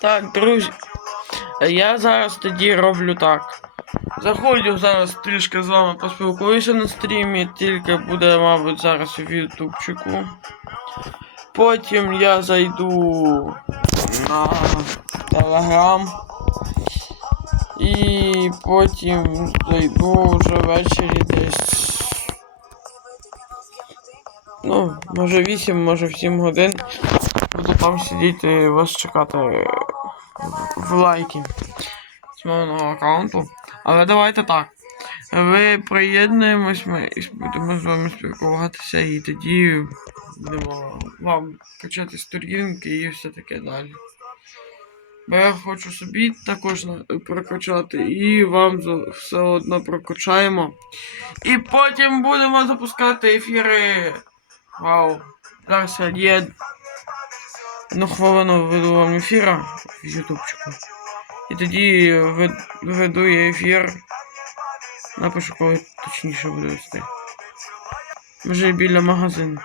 Так, друзі. Я зараз тоді роблю так. Заходжу зараз трішки з вами поспілкуюся на стрімі, тільки буде, мабуть, зараз в ютубчику. Потім я зайду на телеграм. І потім зайду вже ввечері десь. Ну, може 8, може в 7 годин. Буду там сидіти і вас чекати в, в лайки з мого аккаунту. Але давайте так. Ви приєднуємось, ми і будемо з вами спілкуватися, і тоді будемо вам качати сторінки і все таке далі. Бо я хочу собі також прокачати, і вам все одно прокачаємо. І потім будемо запускати ефіри. Вау. Зараз є одну хвилину веду вам ефіра в ютубчику. І тоді вед- веду я ефір. Напишу, коли точніше буду вести. Вже біля магазину.